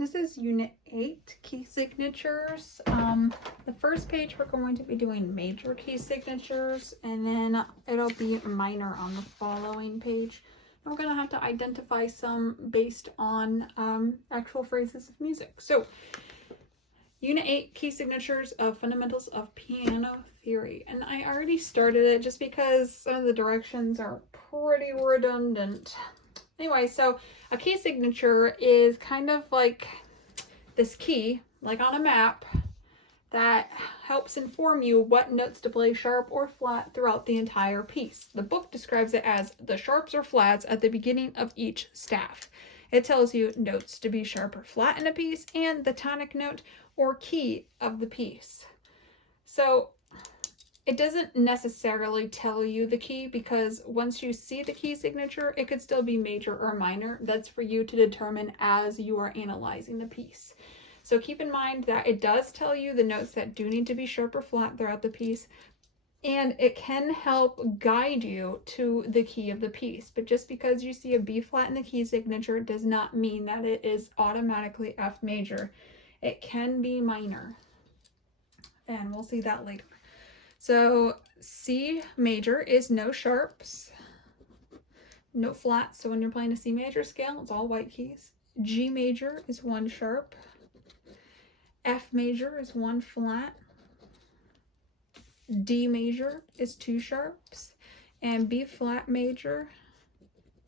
This is Unit 8, Key Signatures. The first page we're going to be doing major key signatures, and then it'll be minor on the following page. And we're going to have to identify some based on actual phrases of music. So, Unit 8, Key Signatures of Fundamentals of Piano Theory. And I already started it just because some of the directions are pretty redundant. Anyway, so a key signature is kind of like this key, like on a map, that helps inform you what notes to play sharp or flat throughout the entire piece. The book describes it as the sharps or flats at the beginning of each staff. It tells you notes to be sharp or flat in a piece and the tonic note or key of the piece. So it doesn't necessarily tell you the key, because once you see the key signature, it could still be major or minor. That's for you to determine as you are analyzing the piece. So keep in mind that it does tell you the notes that do need to be sharp or flat throughout the piece, and it can help guide you to the key of the piece. But just because you see a B flat in the key signature does not mean that it is automatically F major. It can be minor, and we'll see that later. So C major is no sharps, no flats. So when you're playing a C major scale, it's all white keys. G major is one sharp. F major is one flat. D major is two sharps. And B flat major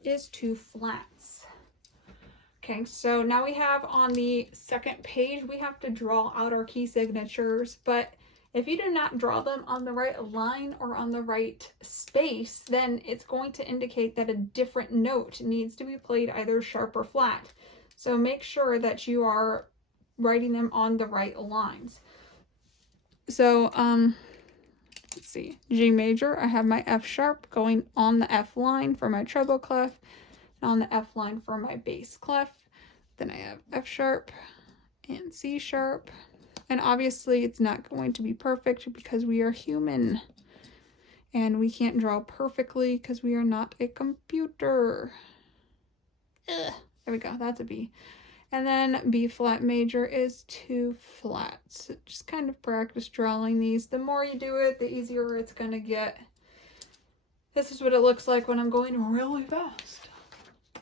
is two flats. Okay, so now we have on the second page, we have to draw out our key signatures, but if you do not draw them on the right line or on the right space, then it's going to indicate that a different note needs to be played either sharp or flat. So make sure that you are writing them on the right lines. So, let's see, G major, I have my F sharp going on the F line for my treble clef, and on the F line for my bass clef. Then I have F sharp and C sharp. And obviously it's not going to be perfect because we are human and we can't draw perfectly because we are not a computer. Ugh. There we go, that's a B. And then B flat major is two flats. Just kind of practice drawing these. The more you do it, the easier it's gonna get. This is what it looks like when I'm going really fast.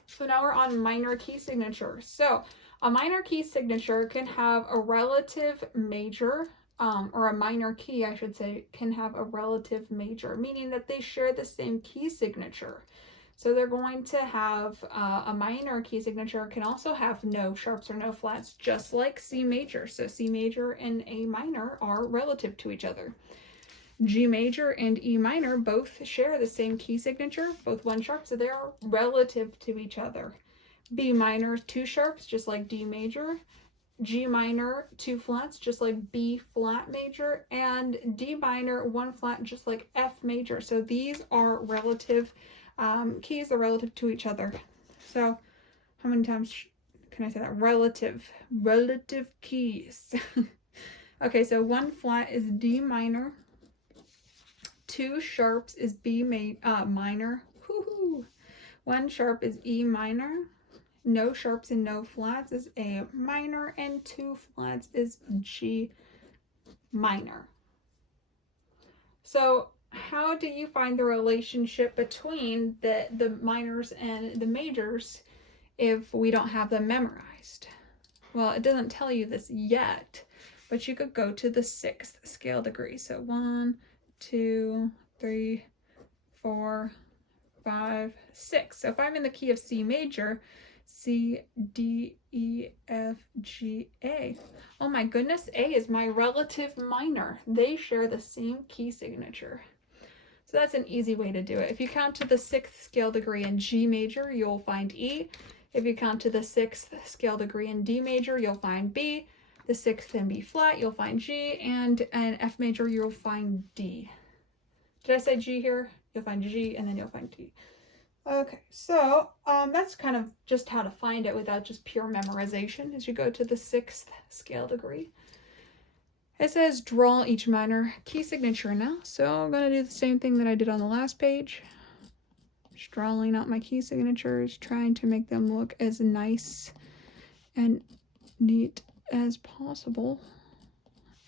So now we're on minor key signatures. So a minor key signature can have a relative major, or a minor key, I should say, can have a relative major, meaning that they share the same key signature. So they're going to have a minor key signature can also have no sharps or no flats, just like C major. So C major and A minor are relative to each other. G major and E minor both share the same key signature, both one sharp, so they are relative to each other. B minor, two sharps, just like D major. G minor, two flats, just like B flat major. And D minor, one flat, just like F major. So these are relative keys, they're relative to each other. So how many times can I say that? Relative keys. Okay, so one flat is D minor. Two sharps is B minor. Woohoo! One sharp is E minor. No sharps and no flats is A minor, and two flats is G minor. So how do you find the relationship between the minors and the majors if we don't have them memorized? Well, it doesn't tell you this yet, but you could go to the 6th scale degree. So 1, 2, 3, 4, 5, 6. So if I'm in the key of C major, C, D, E, F, G, A. Oh my goodness, A is my relative minor. They share the same key signature. So that's an easy way to do it. If you count to the 6th scale degree in G major, you'll find E. If you count to the 6th scale degree in D major, you'll find B. The 6th in B flat, you'll find G. And in F major, you'll find D. Did I say G here? You'll find G, and then you'll find D. Okay, so that's kind of just how to find it without just pure memorization as you go to the 6th scale degree. It says draw each minor key signature now. So I'm going to do the same thing that I did on the last page. Just drawing out my key signatures, trying to make them look as nice and neat as possible.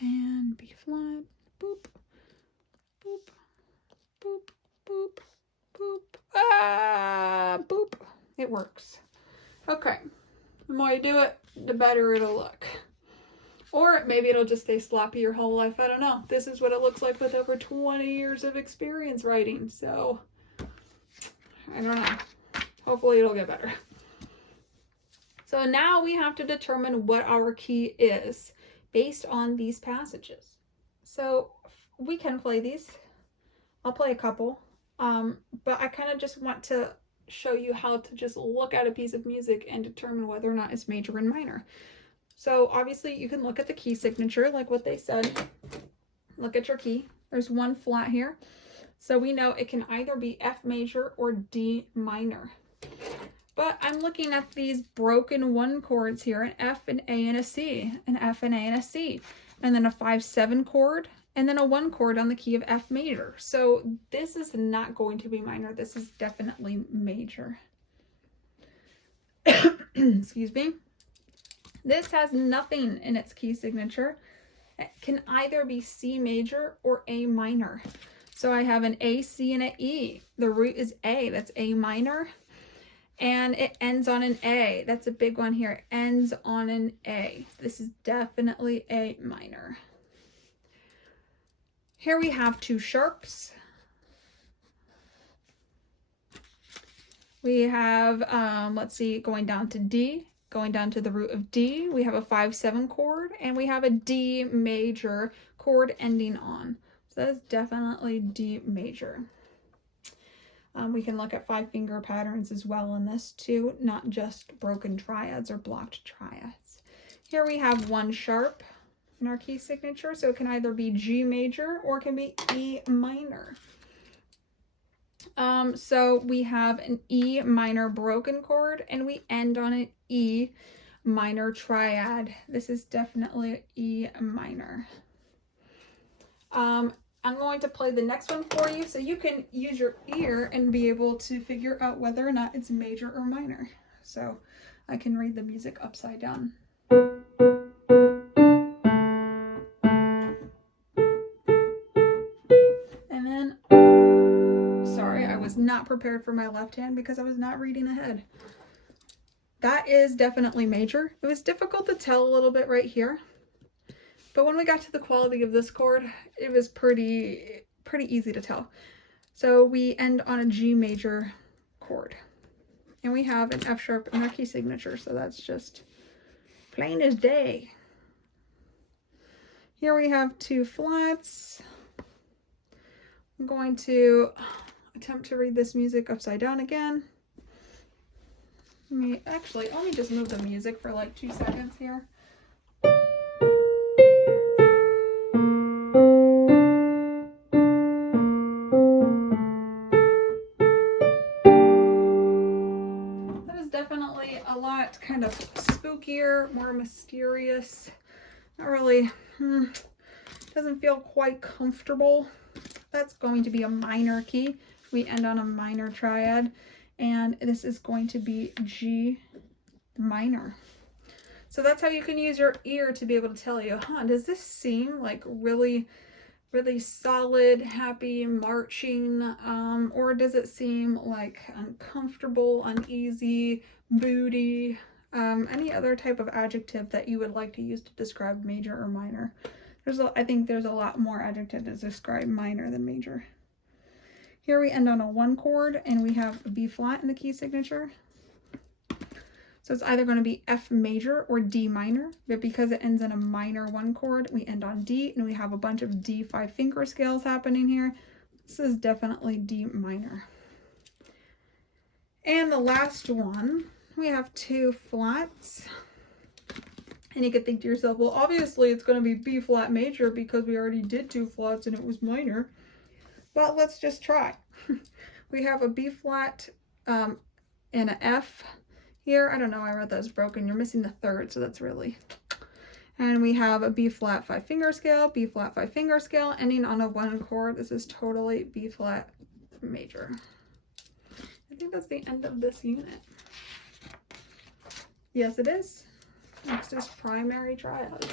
And B flat, boop, boop, boop, boop, boop, boop. It works. Okay, the more you do it, the better it'll look. Or maybe it'll just stay sloppy your whole life. I don't know. This is what it looks like with over 20 years of experience writing. So, I don't know. Hopefully it'll get better. So now we have to determine what our key is based on these passages. So we can play these. I'll play a couple. But I kind of just want to show you how to just look at a piece of music and determine whether or not it's major and minor. So obviously you can look at the key signature, like what they said. Look at your key. There's one flat here. So we know it can either be F major or D minor. But I'm looking at these broken 1 chords here, an F, an A, and a C, an F, an A, and a C, and then a 5/7 chord, and then a 1 chord on the key of F major. So this is not going to be minor. This is definitely major. Excuse me. This has nothing in its key signature. It can either be C major or A minor. So I have an A, C, and an E. The root is A. That's A minor. And it ends on an A. That's a big one here. It ends on an A. This is definitely A minor. Here we have 2 sharps. We have, let's see, going down to D, going down to the root of D. We have a 5/7 chord, and we have a D major chord ending on. So that's definitely D major. We can look at 5-finger patterns as well in this too, not just broken triads or blocked triads. Here we have 1 sharp in our key signature, so it can either be G major or it can be E minor. So we have an E minor broken chord and we end on an E minor triad. This is definitely E minor. I'm going to play the next one for you so you can use your ear and be able to figure out whether or not it's major or minor. So I can read the music upside down. And then, sorry, I was not prepared for my left hand because I was not reading ahead. That is definitely major. It was difficult to tell a little bit right here. But when we got to the quality of this chord, it was pretty easy to tell. So we end on a G major chord. And we have an F sharp in our key signature, so that's just plain as day. Here we have 2 flats. I'm going to attempt to read this music upside down again. Let me just move the music for like 2 seconds here. A lot kind of spookier, more mysterious. Not really, doesn't feel quite comfortable. That's going to be a minor key. We end on a minor triad, and this is going to be G minor. So that's how you can use your ear to be able to tell you, does this seem like really solid, happy, marching, or does it seem like uncomfortable, uneasy, moody, any other type of adjective that you would like to use to describe major or minor. I think there's a lot more adjectives to describe minor than major. Here we end on a 1 chord and we have a B flat in the key signature. So it's either going to be F major or D minor, but because it ends in a minor 1 chord, we end on D, and we have a bunch of D 5-finger scales happening here. This is definitely D minor. And the last one, we have 2 flats. And you could think to yourself, well, obviously it's going to be B flat major because we already did 2 flats and it was minor. But let's just try. We have a B flat and an F here. I don't know, I read that as broken. You're missing the 3rd, so that's really. And we have a B flat 5-finger scale, B flat 5-finger scale, ending on a 1 chord. This is totally B flat major. I think that's the end of this unit. Yes, it is. Next is primary triads.